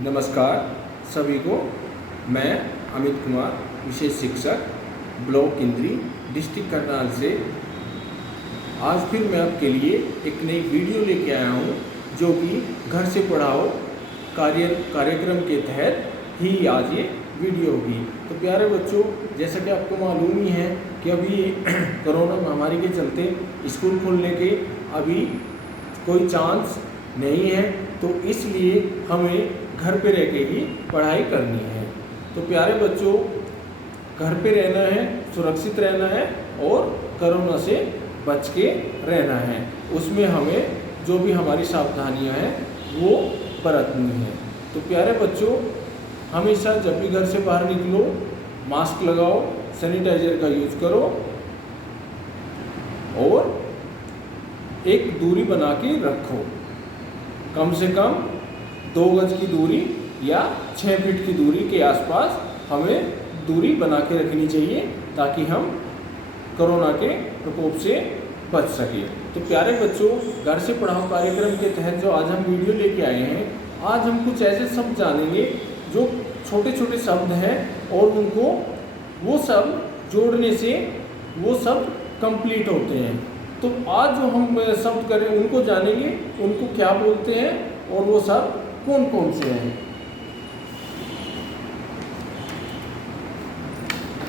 नमस्कार सभी को। मैं अमित कुमार, विशेष शिक्षक, ब्लॉक इंद्री, डिस्ट्रिक्ट करनाल से आज फिर मैं आपके लिए एक नई वीडियो लेके आया हूँ, जो कि घर से पढ़ाओ कार्यक्रम के तहत ही आज ये वीडियो होगी। तो प्यारे बच्चों, जैसा कि आपको मालूम ही है कि अभी कोरोना महामारी के चलते स्कूल खोलने के अभी कोई चांस नहीं है, तो इसलिए हमें घर पे रह के ही पढ़ाई करनी है। तो प्यारे बच्चों, घर पे रहना है, सुरक्षित रहना है और कोरोना से बच के रहना है। उसमें हमें जो भी हमारी सावधानियां हैं वो बरतनी है। तो प्यारे बच्चों, हमेशा जब भी घर से बाहर निकलो मास्क लगाओ, सैनिटाइजर का यूज करो और एक दूरी बना के रखो। कम से कम 2 गज की दूरी या 6 फीट की दूरी के आसपास हमें दूरी बना के रखनी चाहिए, ताकि हम कोरोना के प्रकोप से बच सके। तो प्यारे बच्चों, घर से पढ़ाओ कार्यक्रम के तहत जो आज हम वीडियो लेके आए हैं, आज हम कुछ ऐसे शब्द जानेंगे जो छोटे छोटे शब्द हैं और उनको वो शब्द जोड़ने से वो शब्द कंप्लीट होते हैं। तो आज जो हम शब्द करें उनको जानेंगे, उनको क्या बोलते हैं और वो शब्द कौन कौन से हैं।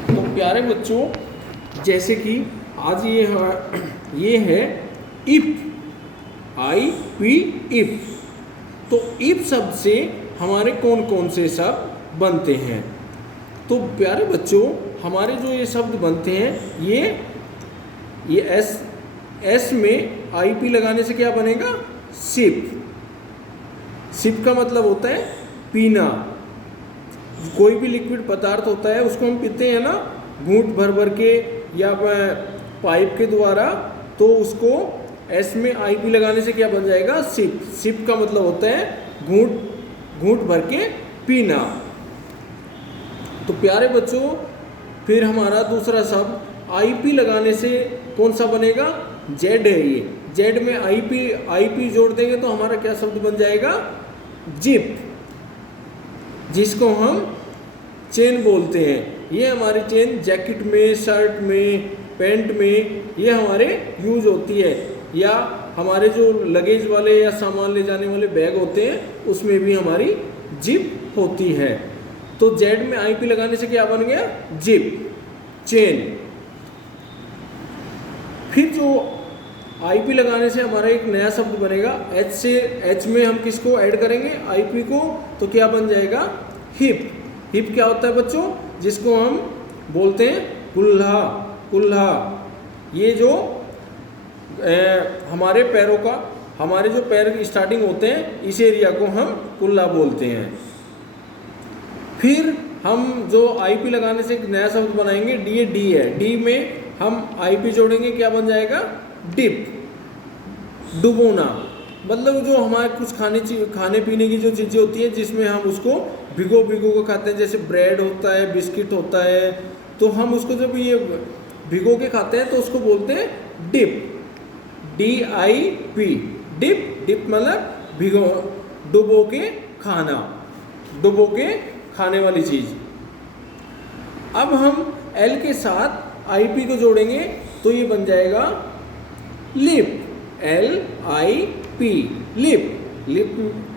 तो प्यारे बच्चों, जैसे कि आज ये है इफ, IP इफ। तो इफ शब्द से हमारे कौन कौन से शब्द बनते हैं। तो प्यारे बच्चों, हमारे जो ये शब्द बनते हैं, ये एस में IP लगाने से क्या बनेगा? सिप। सिप का मतलब होता है पीना। कोई भी लिक्विड पदार्थ होता है उसको हम पीते हैं ना, घूंट भर भर के या पाइप के द्वारा, तो उसको एस में IP लगाने से क्या बन जाएगा? सिप। सिप का मतलब होता है घूंट भर के पीना। तो प्यारे बच्चों, फिर हमारा दूसरा शब्द IP लगाने से कौन सा बनेगा? जेड है ये। जेड में IP जोड़ देंगे तो हमारा क्या शब्द बन जाएगा? जिप, जिसको हम चेन बोलते हैं। ये हमारी चेन जैकेट में, शर्ट में, पैंट में ये हमारे यूज होती है, या हमारे जो लगेज वाले या सामान ले जाने वाले बैग होते हैं उसमें भी हमारी जिप होती है। तो जेड में IP लगाने से क्या बन गया? Zip, chain. फिर जो IP लगाने से हमारा एक नया शब्द बनेगा, एच में हम किसको ऐड करेंगे? IP को। तो क्या बन जाएगा? हिप। हिप क्या होता है बच्चों? जिसको हम बोलते हैं कुल्हा। कुल्हा, ये जो हमारे पैरों का, हमारे जो पैर की स्टार्टिंग होते हैं, इस एरिया को हम कुल्हा बोलते हैं। फिर हम जो IP लगाने से एक नया शब्द बनाएंगे, डी है। डी में हम IP जोड़ेंगे, क्या बन जाएगा? डिप, डुबोना। मतलब जो हमारे कुछ खाने पीने की जो चीज़ें होती हैं जिसमें हम उसको भिगो के खाते हैं, जैसे ब्रेड होता है, बिस्किट होता है, तो हम उसको जब ये भिगो के खाते हैं तो उसको बोलते हैं डिप, DIP, डिप। डिप मतलब डुबो के खाना, डुबो के खाने वाली चीज़। अब हम L के साथ IP को जोड़ेंगे तो ये बन जाएगा lip, LIP, lip.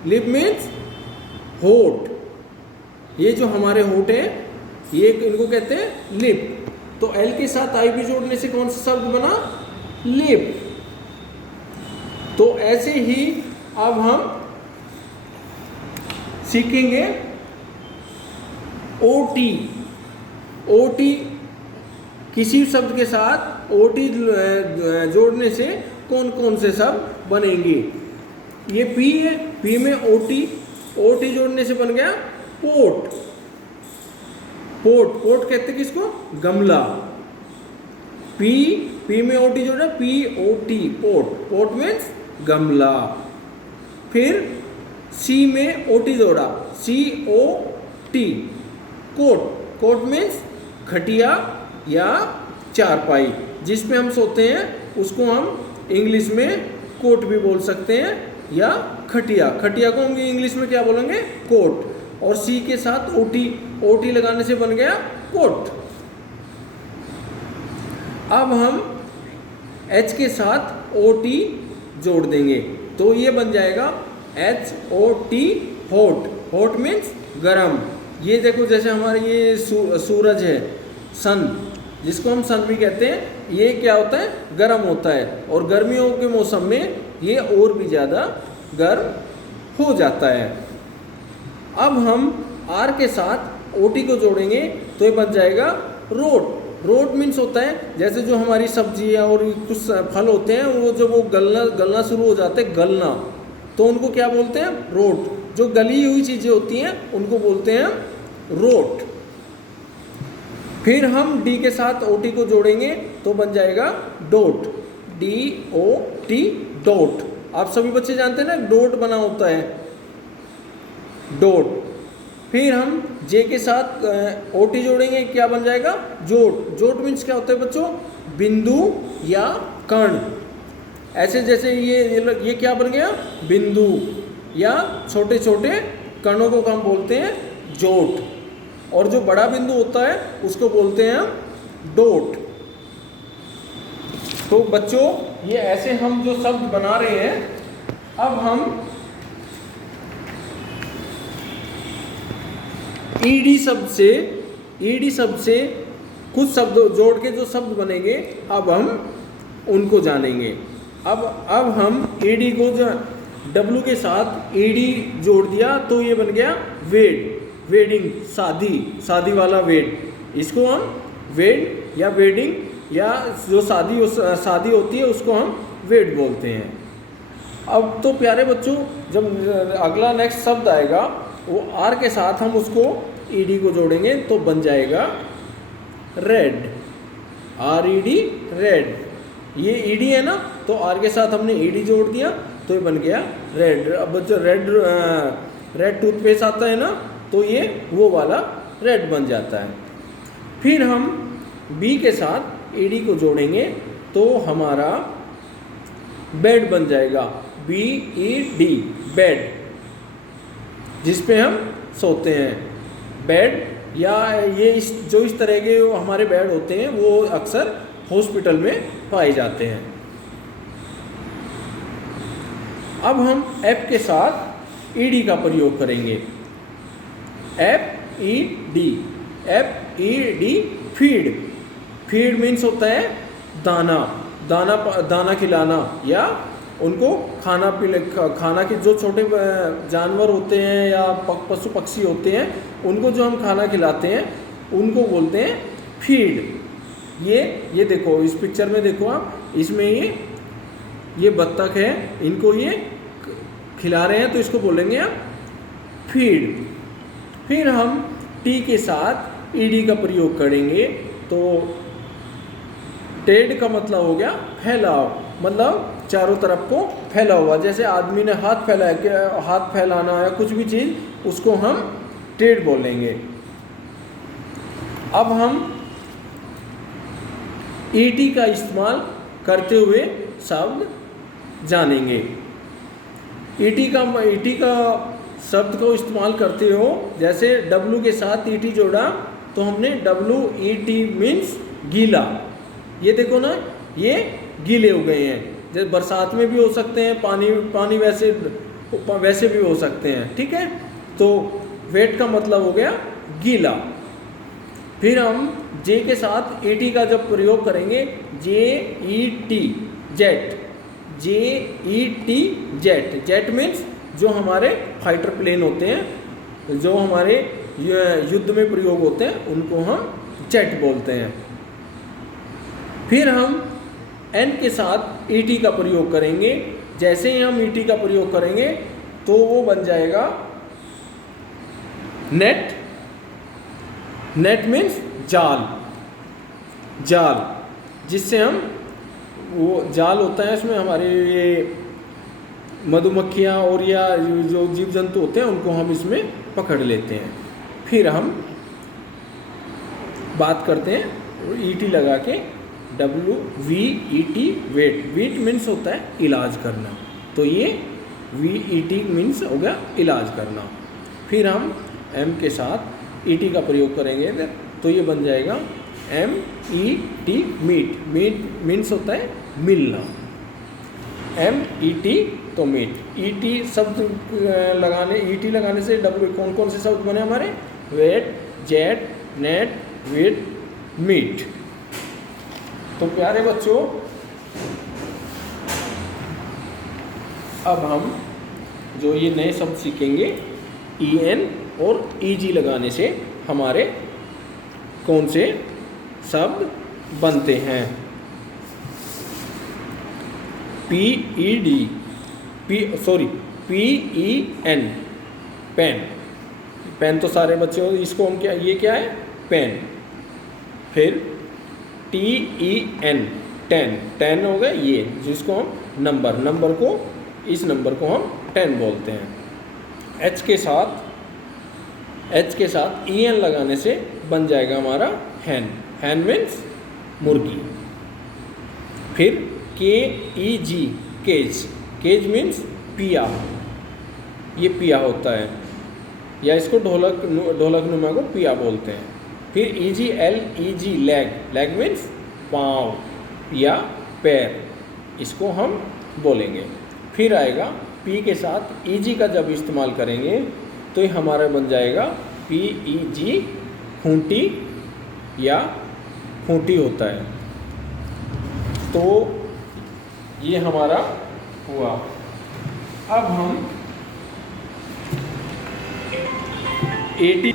Lip means होठ। ये जो हमारे होठ हैं, ये इनको कहते हैं लिप। तो L के साथ IP जोड़ने से कौन सा शब्द बना? लिप। तो ऐसे ही अब हम सीखेंगे OT। किसी शब्द के साथ OT जोड़ने से कौन कौन से शब्द बनेंगे? ये P है, P में OT जोड़ने से बन गया पोट। पोट कहते किसको? गमला। P में OT जोड़ा, POT, पोट मीन्स गमला। फिर C में OT जोड़ा, COT, कोट मीन्स खटिया या चारपाई, जिस पे हम सोते हैं उसको हम इंग्लिश में कोट भी बोल सकते हैं या खटिया, खटिया को हम इंग्लिश में क्या बोलेंगे? कोट। और सी के साथ ओटी, ओटी लगाने से बन गया कोट। अब हम एच के साथ ओटी जोड़ देंगे तो ये बन जाएगा HOT, हॉट। हॉट मीन्स गरम। ये देखो जैसे हमारे ये सूरज है, सन, जिसको हम सन भी कहते हैं, ये क्या होता है? गर्म होता है। और गर्मियों के मौसम में ये और भी ज़्यादा गर्म हो जाता है। अब हम R के साथ OT को जोड़ेंगे तो ये बन जाएगा रोट। रोट मीन्स होता है जैसे जो हमारी सब्जियां और कुछ फल होते हैं, वो जब वो गलना शुरू हो जाते हैं, गलना, तो उनको क्या बोलते हैं? रोट। जो गली हुई चीज़ें होती हैं उनको बोलते हैं रोट। फिर हम D के साथ OT को जोड़ेंगे तो बन जाएगा डॉट, DOT, डॉट। आप सभी बच्चे जानते हैं ना, डॉट बना होता है, डॉट। फिर हम J के साथ OT जोड़ेंगे, क्या बन जाएगा? जोट। जोट मीन्स क्या होता है बच्चों? बिंदु या कण। ऐसे जैसे ये क्या बन गया? बिंदु या छोटे छोटे कणों को हम बोलते हैं जोट। और जो बड़ा बिंदु होता है उसको बोलते हैं डॉट। तो बच्चों ये ऐसे हम जो शब्द बना रहे हैं, अब हम ईडी शब्द से कुछ शब्द जोड़ के जो शब्द बनेंगे, अब हम उनको जानेंगे। अब हम ईडी को जो W के साथ ईडी जोड़ दिया तो ये बन गया वेड, वेडिंग, शादी, शादी वाला वेड। इसको हम वेड या वेडिंग, या जो शादी होती है उसको हम वेड बोलते हैं। अब तो प्यारे बच्चों, जब अगला नेक्स्ट शब्द आएगा वो R के साथ हम उसको ईडी को जोड़ेंगे तो बन जाएगा रेड, RED, रेड। ये ईडी है ना, तो R के साथ हमने ईडी जोड़ दिया तो ये बन गया रेड। अब जो रेड टूथपेस्ट आता है ना, तो ये वो वाला रेड बन जाता है। फिर हम B के साथ ईडी को जोड़ेंगे तो हमारा बेड बन जाएगा, BED, बेड, जिस पे हम सोते हैं। बेड, या ये जो इस तरह के हमारे बेड होते हैं वो अक्सर हॉस्पिटल में पाए जाते हैं। अब हम F के साथ ED का प्रयोग करेंगे, FED, फीड। फीड मीन्स होता है दाना, दाना खिलाना, या उनको खाना के जो छोटे जानवर होते हैं या पशु पक्षी होते हैं, उनको जो हम खाना खिलाते हैं उनको बोलते हैं फीड। ये देखो इस पिक्चर में देखो आप, इसमें ये बत्तख है, इनको ये खिला रहे हैं तो इसको बोलेंगे आप फीड। फिर हम टी के साथ ईडी का प्रयोग करेंगे तो टेड का मतलब हो गया फैलाव, मतलब चारों तरफ को फैला हुआ। जैसे आदमी ने हाथ फैलाया, हाथ फैलाना या कुछ भी चीज़, उसको हम टेड बोलेंगे। अब हम ईटी का इस्तेमाल करते हुए शब्द जानेंगे। ईटी का शब्द को इस्तेमाल करते हो, जैसे W के साथ ईटी जोड़ा तो हमने WET मीन्स गीला। ये देखो ना, ये गीले हो गए हैं। जैसे बरसात में भी हो सकते हैं, पानी वैसे भी हो सकते हैं, ठीक है। तो वेट का मतलब हो गया गीला। फिर हम जे के साथ ET का जब प्रयोग करेंगे, JET, jet, JET, jet. Jet means जो हमारे फाइटर प्लेन होते हैं, जो हमारे युद्ध में प्रयोग होते हैं, उनको हम जेट बोलते हैं। फिर हम N के साथ ET का प्रयोग करेंगे। जैसे ही हम ET का प्रयोग करेंगे तो वो बन जाएगा नेट। नेट मीन्स जाल, जाल, जिससे हम, वो जाल होता है इसमें हमारे ये मधुमक्खियाँ और या जो जीव जंतु होते हैं उनको हम इसमें पकड़ लेते हैं। फिर हम बात करते हैं ET लगा के, WVET, वेट। वीट मीन्स होता है इलाज करना। तो ये VET मीन्स हो गया इलाज करना। फिर हम M के साथ ET का प्रयोग करेंगे तो ये बन जाएगा MET मीट। मीट मीन्स होता है मिलना, MET तो मीट। ET शब्द लगाने, ET लगाने से W कौन कौन से शब्द बने हमारे? वेट, जेट, नेट, विट, मीट। तो प्यारे बच्चों, अब हम जो ये नए शब्द सीखेंगे EN और EG लगाने से हमारे कौन से शब्द बनते हैं। PEN pen. पेन तो सारे बच्चों, इसको हम क्या, ये क्या है? पेन। फिर TEN टेन। टेन हो गया ये, जिसको हम नंबर को, इस नंबर को हम 10 बोलते हैं। H के साथ EN लगाने से बन जाएगा हमारा हैन। हैन मीन्स मुर्गी। फिर KEG केज। केज मीन्स पिया, ये पिया होता है, या इसको ढोलक नुमा को पिया बोलते हैं। फिर EGLEG लेग। लेग मीन्स पाँव या पैर, इसको हम बोलेंगे। फिर आएगा P के साथ EG का जब इस्तेमाल करेंगे तो ये हमारा बन जाएगा PEG खूंटी या खूंटी होता है। तो ये हमारा हुआ। अब हम AT,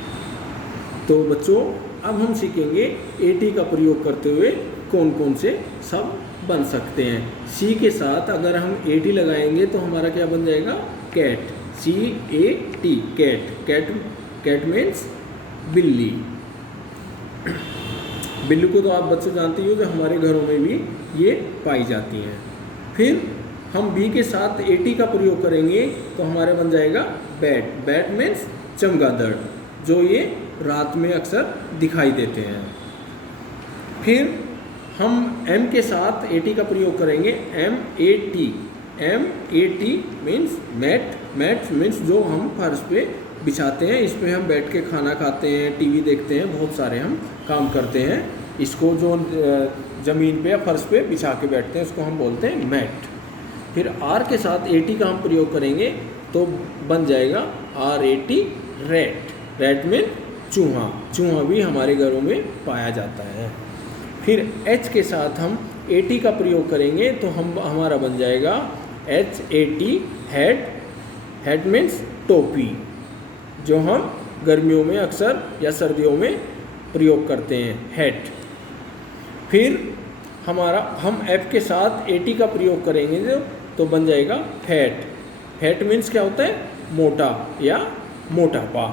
तो बच्चों अब हम सीखेंगे AT का प्रयोग करते हुए कौन कौन से शब्द बन सकते हैं। C के साथ अगर हम AT लगाएंगे तो हमारा क्या बन जाएगा? Cat. CAT cat. Cat, cat means बिल्ली। बिल्ली को तो आप बच्चों जानते ही हो, जो हमारे घरों में भी ये पाई जाती हैं। फिर हम B के साथ AT का प्रयोग करेंगे तो हमारे बन जाएगा बैट। बैट मीन्स चमगादड़, जो ये रात में अक्सर दिखाई देते हैं। फिर हम M के साथ AT का प्रयोग करेंगे, MAT। MAT means mat. Mat means जो हम फर्श पे बिछाते हैं, इस पे हम बैठ के खाना खाते हैं, टीवी देखते हैं, बहुत सारे हम काम करते हैं। इसको जो ज़मीन पे या फर्श पे बिछा के बैठते हैं, उसको हम बोलते हैं मैट। फिर R के साथ AT का हम प्रयोग करेंगे तो बन जाएगा RAT रैट। रैट मीन चूहा। चूहा भी हमारे घरों में पाया जाता है। फिर H के साथ हम AT का प्रयोग करेंगे तो हमारा बन जाएगा HAT हेड। हेड मीन्स टोपी, जो हम गर्मियों में अक्सर या सर्दियों में प्रयोग करते हैं, हेड। फिर हम F के साथ AT का प्रयोग करेंगे तो बन जाएगा फैट। फैट मीन्स क्या होता है? मोटा या मोटापा।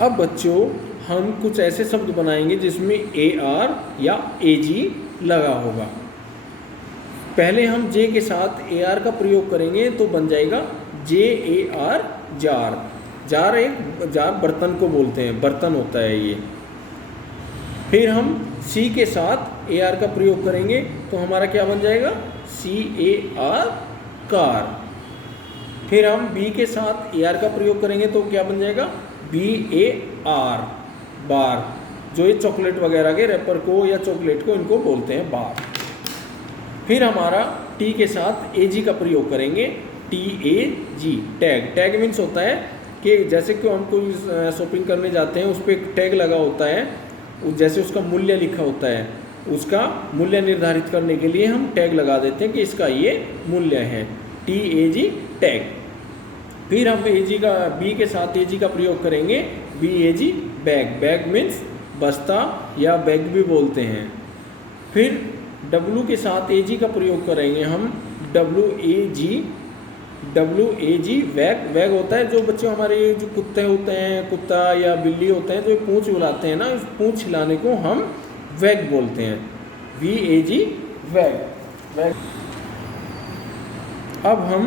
अब बच्चों हम कुछ ऐसे शब्द बनाएंगे जिसमें AR या AG लगा होगा। पहले हम J के साथ AR का प्रयोग करेंगे तो बन जाएगा JAR जार। जार बर्तन को बोलते हैं, बर्तन होता है ये। फिर हम C के साथ AR का प्रयोग करेंगे तो हमारा क्या बन जाएगा? CAR car. फिर हम B के साथ AR का प्रयोग करेंगे तो क्या बन जाएगा? BAR बार, जो ये चॉकलेट वगैरह के रैपर को या चॉकलेट को इनको बोलते हैं बार। फिर हमारा T के साथ AG का प्रयोग करेंगे, TAG टैग। टैग मीन्स होता है कि जैसे कि हम कोई शॉपिंग करने जाते हैं, उस पर एक टैग लगा होता है, जैसे उसका मूल्य लिखा होता है, उसका मूल्य निर्धारित करने के लिए हम टैग लगा देते हैं कि इसका ये मूल्य है, TAG टैग। फिर हम B के साथ AG का प्रयोग करेंगे, BAG बैग। बैग मीन्स बस्ता या बैग भी बोलते हैं। फिर W के साथ AG का प्रयोग करेंगे हम, WAG वैग। वैग होता है जो बच्चों हमारे जो कुत्ते होते हैं, कुत्ता या बिल्ली होते हैं, जो पूंछ हिलाते हैं ना, इस पूंछ हिलाने को हम वैग बोलते हैं, VAG वैग। वैग। अब हम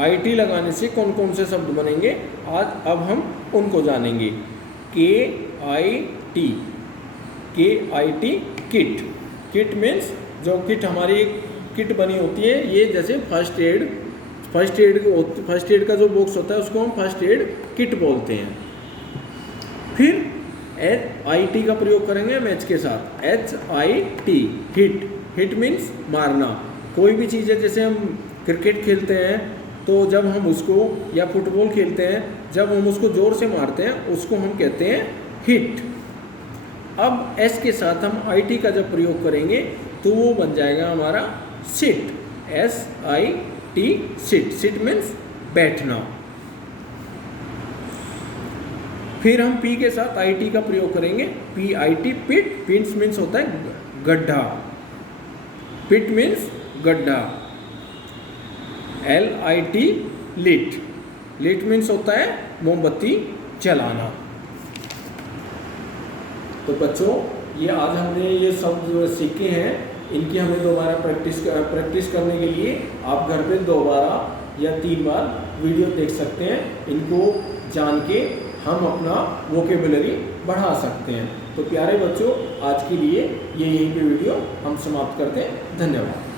IT लगाने से कौन कौन से शब्द बनेंगे अब हम उनको जानेंगे। KIT kit. किट मीन्स जो किट हमारी एक किट बनी होती है, ये जैसे फर्स्ट एड का जो बॉक्स होता है उसको हम फर्स्ट एड किट बोलते हैं। फिर HIT का प्रयोग करेंगे हम H के साथ, HIT हिट। हिट मीन्स मारना। कोई भी चीज़ है, जैसे हम क्रिकेट खेलते हैं तो जब हम उसको, या फुटबॉल खेलते हैं जब हम उसको ज़ोर से मारते हैं उसको हम कहते हैं हिट। अब S के साथ हम IT का जब प्रयोग करेंगे तो वो बन जाएगा हमारा sit, SIT sit. Sit means बैठना। फिर हम P के साथ IT का प्रयोग करेंगे, PIT पिट। पिट मीन्स होता है गड्ढा, पिट मीन्स गड्ढा। LIT lit. लिट मीन्स होता है मोमबत्ती जलाना। तो बच्चों, ये आज हमने ये शब्द सीखे हैं, इनकी हमें दोबारा प्रैक्टिस करने के लिए आप घर पे 2 बार या 3 बार वीडियो देख सकते हैं। इनको जान के हम अपना वोकेबुलरी बढ़ा सकते हैं। तो प्यारे बच्चों, आज के लिए यहीं पे वीडियो हम समाप्त करते हैं। धन्यवाद।